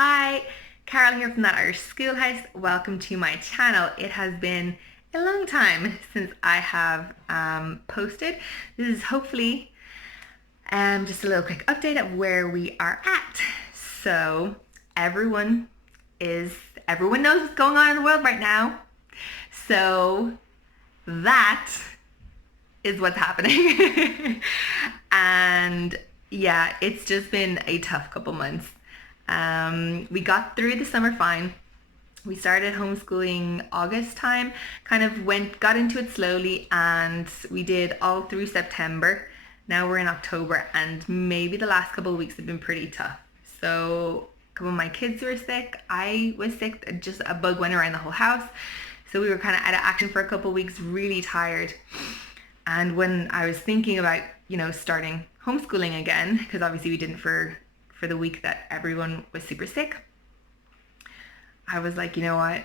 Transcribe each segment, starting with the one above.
Hi, Carol here from That Irish Schoolhouse. Welcome to my channel. It has been a long time since I have posted. This is hopefully just a little quick update of where we are at. So everyone knows what's going on in the world right now. So that is what's happening. And yeah, it's just been a tough couple months. We got through the summer fine. We started homeschooling August time, got into it slowly, and we did all through September. Now we're in October, and maybe the last couple of weeks have been pretty tough. So a couple of my kids were sick. I was sick. Just a bug went around the whole house. So we were kind of out of action for a couple of weeks, really tired. And when I was thinking about, starting homeschooling again, because obviously we didn't for the week that everyone was super sick, I was like, you know what?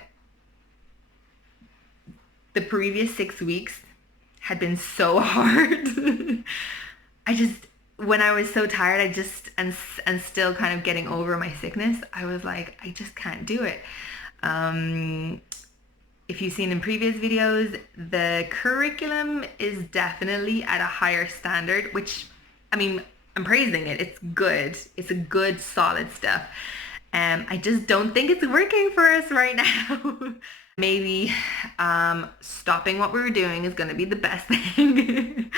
The previous 6 weeks had been so hard. When I was so tired, and still kind of getting over my sickness, I was like, I just can't do it. If you've seen in previous videos, the curriculum is definitely at a higher standard, which, I'm praising it. It's good. It's a good, solid stuff. I just don't think it's working for us right now. Maybe stopping what we were doing is going to be the best thing.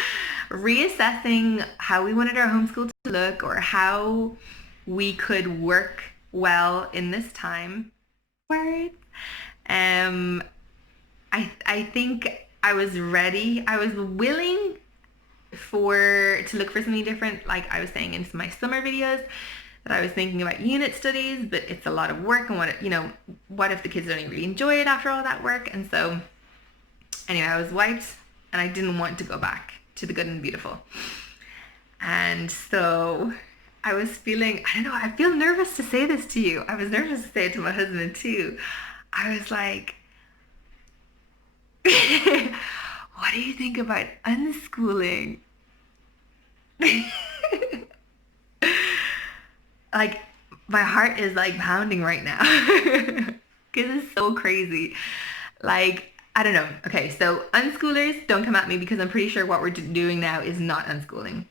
Reassessing how we wanted our homeschool to look, or how we could work well in this time. Words. I think I was ready. I was willing to look for something different. Like I was saying in my summer videos, that I was thinking about unit studies, but it's a lot of work, and what if the kids don't really enjoy it after all that work? And so anyway, I was wiped, and I didn't want to go back to the good and beautiful. And so I was feeling, I don't know, I feel nervous to say this to you. I was nervous to say it to my husband too. I was like, what do you think about unschooling? Like, my heart is like pounding right now because it's so crazy. Like, I don't know. Okay, so unschoolers, don't come at me, because I'm pretty sure what we're doing now is not unschooling.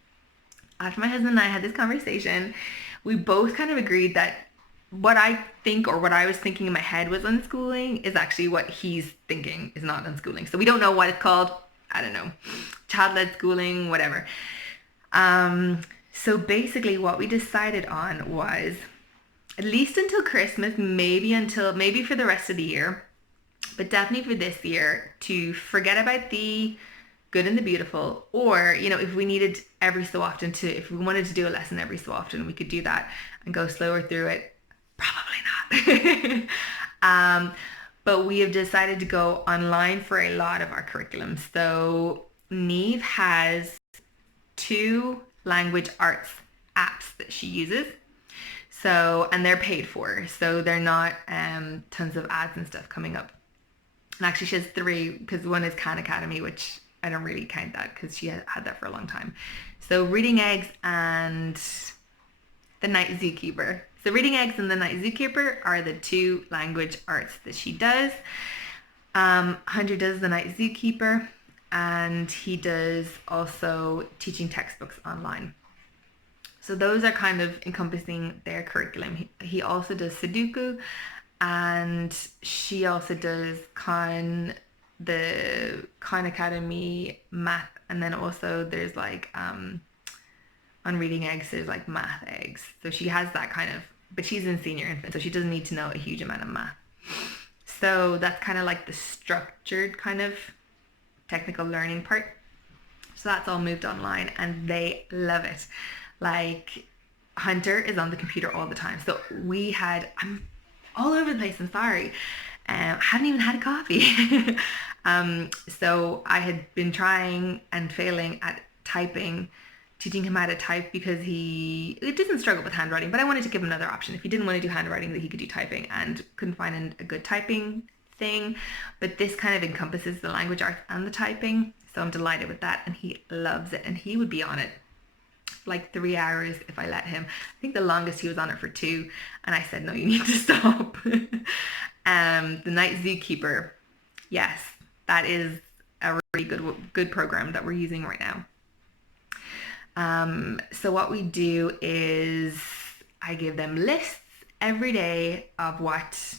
After my husband and I had this conversation, we both kind of agreed that what I think, or what I was thinking in my head, was unschooling is actually what he's thinking is not unschooling. So we don't know what it's called. I don't know. Child-led schooling, whatever. So basically what we decided on was, at least until Christmas, maybe for the rest of the year, but definitely for this year, to forget about the good and the beautiful. Or, if we needed if we wanted to do a lesson every so often, we could do that and go slower through it. Probably not. But we have decided to go online for a lot of our curriculum. So Neve has 2 language arts apps that she uses. So, and they're paid for, so they're not tons of ads and stuff coming up. And actually she has 3, because one is Khan Academy, which I don't really count that because she had that for a long time. So Reading Eggs and The Night Zookeeper. So Reading Eggs and The Night Zookeeper are the 2 language arts that she does. Hunter does The Night Zookeeper, and he does also teaching textbooks online. So those are kind of encompassing their curriculum. He also does Sudoku, and she also does the Khan Academy math, and then also there's like on Reading Eggs there's like math eggs. So she has that but she's in senior infant, so she doesn't need to know a huge amount of math. So that's kind of like the structured kind of technical learning part. So that's all moved online, and they love it. Like, Hunter is on the computer all the time. So I'm all over the place, I'm sorry. I haven't even had a coffee. So I had been trying and failing at teaching him how to type, because he doesn't struggle with handwriting, but I wanted to give him another option. If he didn't want to do handwriting, that he could do typing, and couldn't find a good typing thing. But this kind of encompasses the language arts and the typing, so I'm delighted with that, and he loves it, and he would be on it like 3 hours if I let him. I think the longest he was on it for 2, and I said, no, you need to stop. The Night Zookeeper, yes, that is a really good program that we're using right now. So what we do is I give them lists every day of what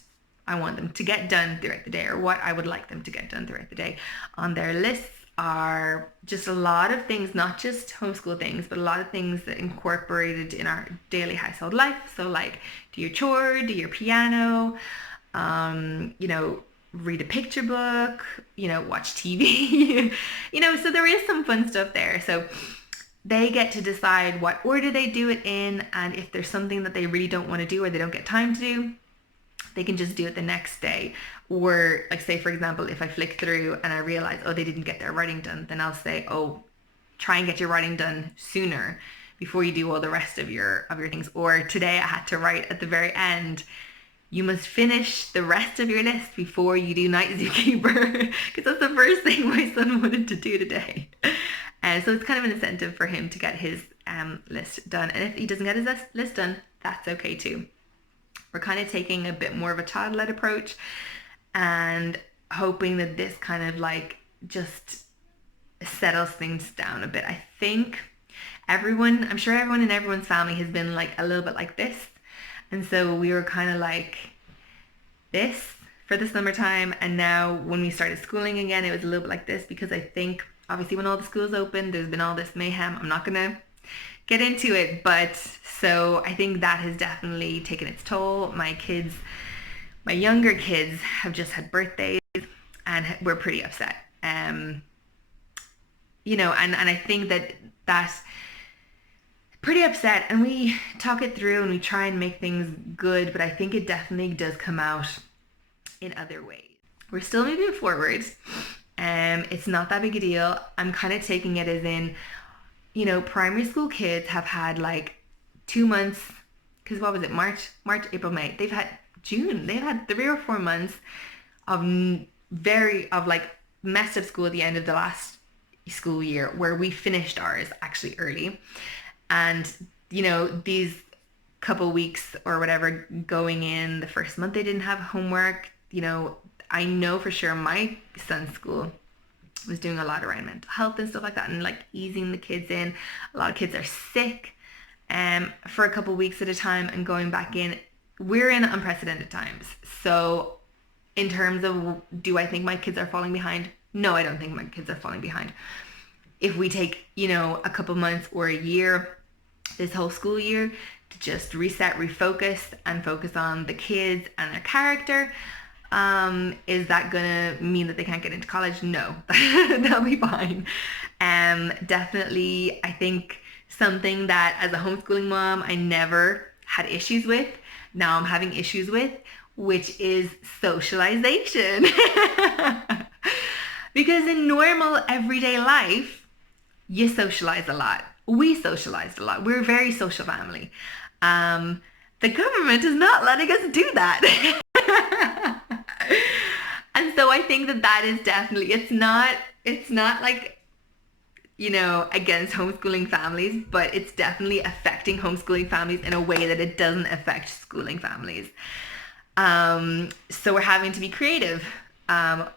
I want them to get done throughout the day, or what I would like them to get done throughout the day. On their lists are just a lot of things, not just homeschool things, but a lot of things that incorporated in our daily household life. So like, do your chore, do your piano, read a picture book, watch TV, so there is some fun stuff there. So they get to decide what order they do it in, and if there's something that they really don't want to do or they don't get time to do, they can just do it the next day. Or like, say for example, if I flick through and I realize, oh, they didn't get their writing done, then I'll say, oh, try and get your writing done sooner before you do all the rest of your things. Or today I had to write at the very end, you must finish the rest of your list before you do Night Zookeeper, because that's the first thing my son wanted to do today. So it's kind of an incentive for him to get his list done. And if he doesn't get his list done, that's okay too. We're kind of taking a bit more of a child-led approach and hoping that this kind of like just settles things down a bit. I think I'm sure everyone in everyone's family has been like a little bit like this. And so we were kind of like this for the summertime. And now when we started schooling again, it was a little bit like this, because I think obviously when all the schools opened, there's been all this mayhem. I'm not going to get into it, but so I think that has definitely taken its toll. My younger kids have just had birthdays and we're pretty upset. And I think that's pretty upset, and we talk it through and we try and make things good, but I think it definitely does come out in other ways. We're still moving forward. It's not that big a deal. I'm kind of taking it as in, primary school kids have had like 2 months, because what was it, March, April, May. They've had June. They've had 3 or 4 months of like messed up school at the end of the last school year, where we finished ours actually early. And, these couple weeks or whatever going in, the first month they didn't have homework. I know for sure my son's school was doing a lot around mental health and stuff like that, and like easing the kids in. A lot of kids are sick for a couple weeks at a time and going back in. We're in unprecedented times. So in terms of, do I think my kids are falling behind? No, I don't think my kids are falling behind. If we take, a couple months or a year, this whole school year, to just reset, refocus, and focus on the kids and their character, is that gonna mean that they can't get into college? No, they'll be fine. Definitely, I think something that as a homeschooling mom, I never had issues with, now I'm having issues with, which is socialization. Because in normal everyday life, you socialize a lot. We socialized a lot. We're a very social family. The government is not letting us do that. And so I think that is definitely, it's not like, against homeschooling families, but it's definitely affecting homeschooling families in a way that it doesn't affect schooling families. So we're having to be creative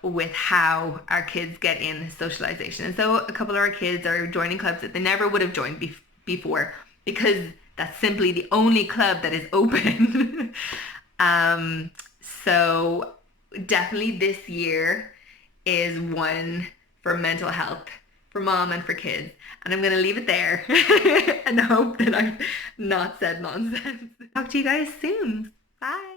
with how our kids get in socialization. And so a couple of our kids are joining clubs that they never would have joined before, because that's simply the only club that is open. So definitely this year is one for mental health, for mom and for kids. And I'm going to leave it there and hope that I've not said nonsense. Talk to you guys soon. Bye.